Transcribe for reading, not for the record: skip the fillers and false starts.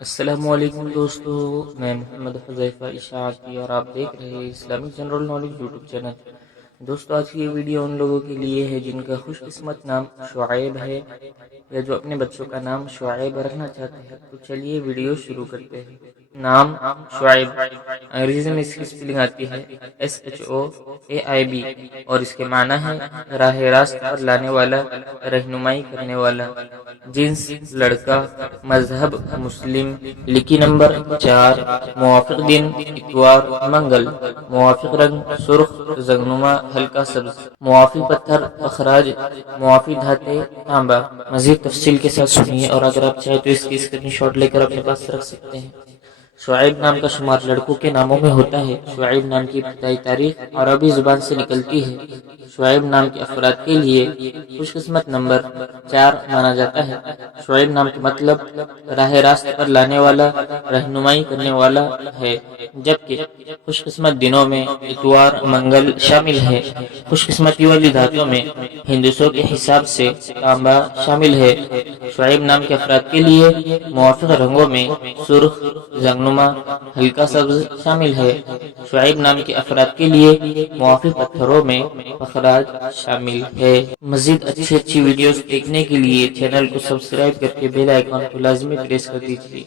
السلام علیکم دوستو، میں محمد حذیفہ اشاعتی اور آپ دیکھ رہے ہیں Islamic general knowledge YouTube channel. دوستو آج کی یہ ویڈیو ان لوگوں کے لیے ہے جن کا خوش قسمت نام شعیب ہے یا جو اپنے بچوں کا نام شعیب رکھنا چاہتے ہیں۔ تو چلیے ویڈیو شروع کرتے ہیں۔ نام شعیب، انگریزی میں اس کی سپیلنگ آتی ہے SHOAIB اور اس کے معنی ہے راہ راست پر لانے والا، رہنمائی کرنے والا۔ جنس لڑکا، مذہب مسلم، لکی نمبر 4، موافق دن اتوار منگل، موافق رنگ سرخ زغنما ہلکا سبز، موافق پتھر اخراج، موافق دھاتیں تانبا۔ مزید تفصیل کے ساتھ سنیے اور اگر آپ چاہیں تو اس کی اسکرین شاٹ لے کر اپنے پاس رکھ سکتے ہیں۔ شعیب نام کا شمار لڑکوں کے ناموں میں ہوتا ہے۔ شعیب نام کی ابتدائی تاریخ عربی زبان سے نکلتی ہے۔ شعیب نام کے افراد کے لیے خوش قسمت نمبر 4 مانا جاتا ہے۔ شعیب نام کا مطلب راہ راست پر لانے والا، رہنمائی کرنے والا ہے، جبکہ خوش قسمت دنوں میں اتوار منگل شامل ہے۔ خوش قسمتی والی دھاتوں میں ہندسوں کے حساب سے تانبا شامل ہے۔ شعیب نام کے افراد کے لیے موافق رنگوں میں سرخ زغنما ہلکا سبز شامل ہے۔ شعیب نام کے افراد کے لیے موافق پتھروں میں اخراج شامل ہے۔ مزید اچھی ویڈیوز دیکھنے کے لیے چینل کو سبسکرائب کر کے بیل آئیکن کو لازمی پریس کر دیجیے۔